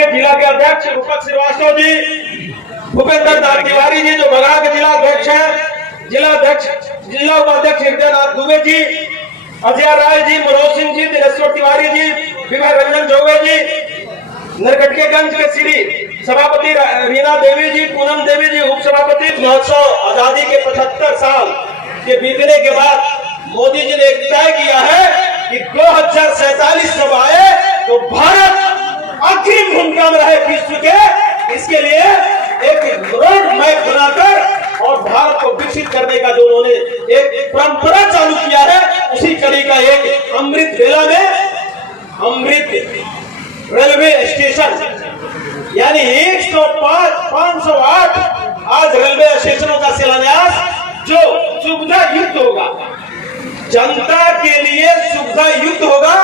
में जिला के अध्यक्ष रूपक श्रीवास्तव जी, भूपेंद्र नाथ तिवारी जी जो बगहा के जिला अध्यक्ष है, जिला उपाध्यक्ष हृदय नाथ दुबे जी, अजय राय जी, मनोज सिंह जी, दिनेश्वर तिवारी जी, विभा रंजन चौबे जी, नरकटियागंज के श्री सभापति रीना देवी जी, पूनम देवी जी, उप सभापति। महोत्सव आजादी के 75 साल के बीतने के बाद मोदी जी ने एक तय किया है कि 2047 जब आए तो भारत अग्रिम भूमिका में रहे विश्व के। इसके लिए एक रोड मैप बनाकर और भारत को विकसित करने का जो उन्होंने एक परंपरा चालू किया है, उसी कड़ी का एक अमृत वेला में अमृत रेलवे स्टेशन यानी 508 आज रेलवे स्टेशनों का शिलान्यास जो सुविधा युक्त होगा, जनता के लिए सुविधा युक्त होगा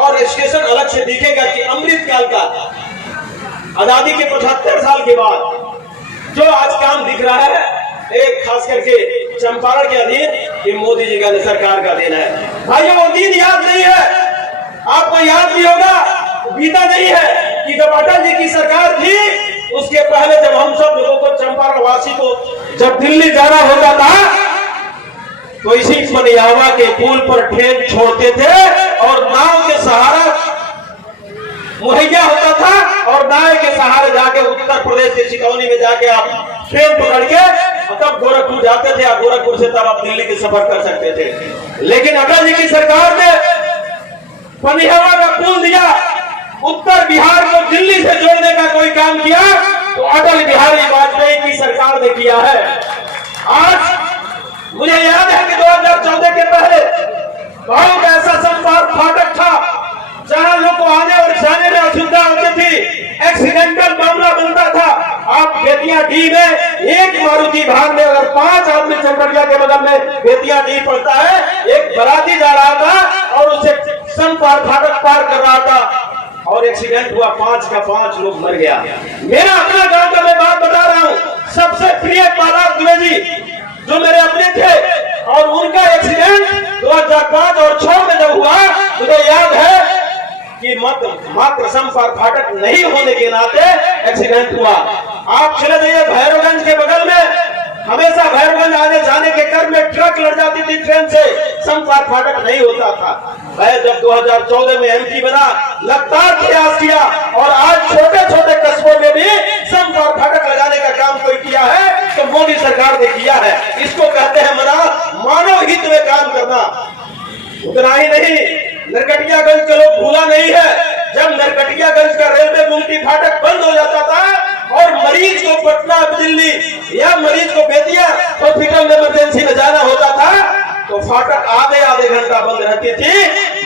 और स्टेशन अलग से दिखेगा कि अमृत काल का आजादी के 75 साल के बाद जो आज काम दिख रहा है, एक खास करके चंपारण के अधीन ये मोदी जी का सरकार का देना है। भाइयों वो दिन याद नहीं है, आपको याद भी होगा, बीता नहीं है कि जब अटल जी की सरकार थी उसके पहले जब हम सब लोगों को चंपारण वासी को जब दिल्ली जाना होता था तो इसी मनियावा के पुल पर ट्रेन छोड़ते थे और नाव के सहारा मुहैया होता था और नाव के सहारे जाके उत्तर प्रदेश के चितौनी में जाके आप ट्रेन पकड़ के तब गोरखपुर जाते थे, आप गोरखपुर से तब आप दिल्ली के सफर कर सकते थे। लेकिन अटल जी की सरकार ने मनियावा का पुल दिया, उत्तर बिहार को दिल्ली से जोड़ने का कोई काम किया तो अटल बिहारी वाजपेयी की सरकार ने किया है। आज मुझे याद है कि 2014 के पहले बहुत ऐसा संपर्क फाटक था जहां लोग को आने और जाने में असुविधा होती थी, एक्सीडेंटल मामला बनता था। आप बेतिया डी में एक मारुति भान में अगर 5 आदमी चंपटिया के बगल में बेतिया डी पड़ता है, एक बराती जा रहा था और उसे संपर्क फाटक पार कर रहा था और एक्सीडेंट हुआ, 5 का 5 लोग मर गया। मेरा अपना गांव का मैं बात बता रहा हूँ, सबसे प्रिय बालाब दुबे जी जो मेरे अपने थे और उनका एक्सीडेंट 2005 और 2006 में जब हुआ, मुझे याद है कि मात्र संपर्क फाटक नहीं होने के नाते एक्सीडेंट हुआ। आप चले जाइए भैरवगंज के बगल में, हमेशा भैरवगंज आने जाने के क्रम में ट्रक लड़ जाती थी ट्रेन से, संपर्क फाटक नहीं होता था। मैं जब 2014 में एमपी बना, लगातार प्रयास किया और आज छोटे छोटे कस्बों में भी संपर्क फाटक लगाने का काम कोई किया है तो मोदी सरकार ने किया है। इसको कहते हैं मानव हित में काम करना। उतना ही नहीं, नरकटियागंज का लोग भूला नहीं है, जब नरकटियागंज का रेलवे गुमटी फाटक बंद हो जाता था और मरीज को पटना दिल्ली या मरीज को बेतिया हॉस्पिटल में इमरजेंसी में जाना होता था तो फाटक आधे घंटा बंद रहती थी।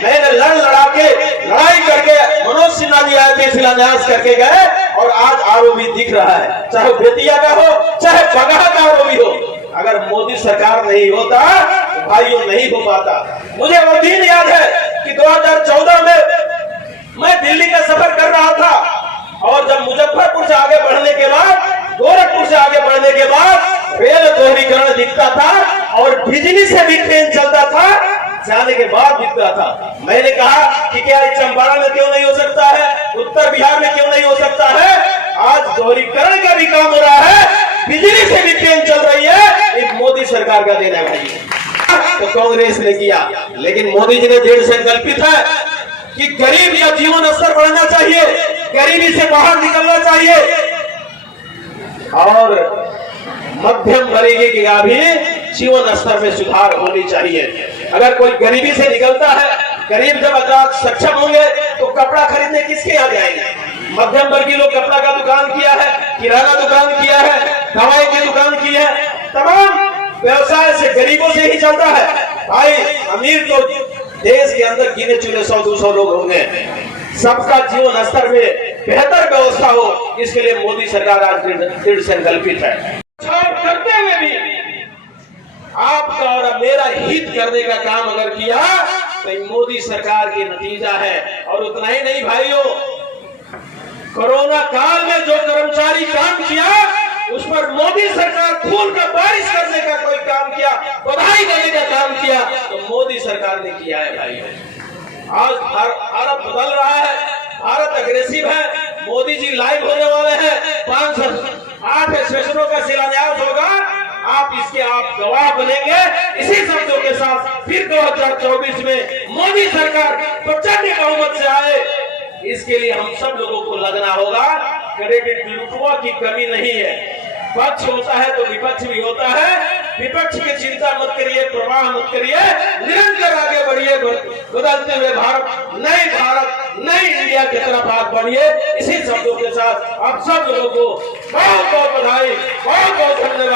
मैंने लड़ाई करके मनोज सिन्हा जी आए थे, शिलान्यास करके गए और आज आरओबी दिख रहा है, चाहे बेतिया का हो चाहे बगहा का आरओबी हो। अगर मोदी सरकार नहीं होता तो भाइयों नहीं हो पाता। मुझे वो दिन याद है कि 2014 में मैं दिल्ली का सफर कर रहा था और जब मुजफ्फरपुर से आगे बढ़ने के बाद, गोरखपुर से आगे बढ़ने के बाद रेल दोहरीकरण दिखता था और बिजली से भी ट्रेन चलता था, जाने के बाद दिखता था। मैंने कहा कि क्या चंपारण में क्यों नहीं हो सकता है, उत्तर बिहार में क्यों नहीं हो सकता है। आज दोहरीकरण का भी काम हो रहा है, बिजली से भी ट्रेन चल रही है, एक मोदी सरकार का देना है भाई। तो कांग्रेस ने किया, लेकिन मोदी जी ने दृढ़ संकल्पित है कि गरीब का जीवन स्तर बढ़ना चाहिए, गरीबी से बाहर निकलना चाहिए और मध्यम वर्ग का भी जीवन स्तर में सुधार होनी चाहिए। अगर कोई गरीबी से निकलता है, गरीब जब अगर सक्षम होंगे तो कपड़ा खरीदने किसके यहाँ जाएंगे। मध्यम वर्गीय लोग कपड़ा का दुकान किया है, किराना दुकान किया है, दवाई की दुकान की है, तमाम व्यवसाय से गरीबों से ही चलता है। भाई अमीर तो देश के अंदर गिने चुने 100-200 लोग होंगे। सबका जीवन स्तर में बेहतर व्यवस्था हो, इसके लिए मोदी सरकार आज दृढ़ संकल्पित है। करते हुए भी आपका और मेरा हित करने का काम अगर किया तो मोदी सरकार की नतीजा है। और उतना ही नहीं भाइयों, कोरोना काल में जो कर्मचारी काम किया उस पर मोदी सरकार फूल का बारिश करने का कोई काम किया, बधाई देने का काम किया तो मोदी सरकार ने किया है भाई। आज भारत बदल रहा है, भारत अग्रेसिव है, मोदी जी लाइव होने वाले हैं, 508 स्टेशनों का शिलान्यास होगा। आप इसके आप गवाह बनेंगे। इसी शब्दों के साथ फिर 2024 में मोदी सरकार प्रचंड बहुमत से आए, इसके लिए हम सब लोगों को लगना होगा। क्रेडिट लुटुआ की कमी नहीं है, पक्ष होता है तो विपक्ष भी होता है। विपक्ष की चिंता मत करिए, प्रवाह मत करिए, निरंतर आगे बढ़िए। बदलते हुए भारत, नई इंडिया की तरफ आगे बढ़िए। इसी शब्दों के साथ आप सब लोगों को बहुत बहुत बधाई, बहुत बहुत धन्यवाद।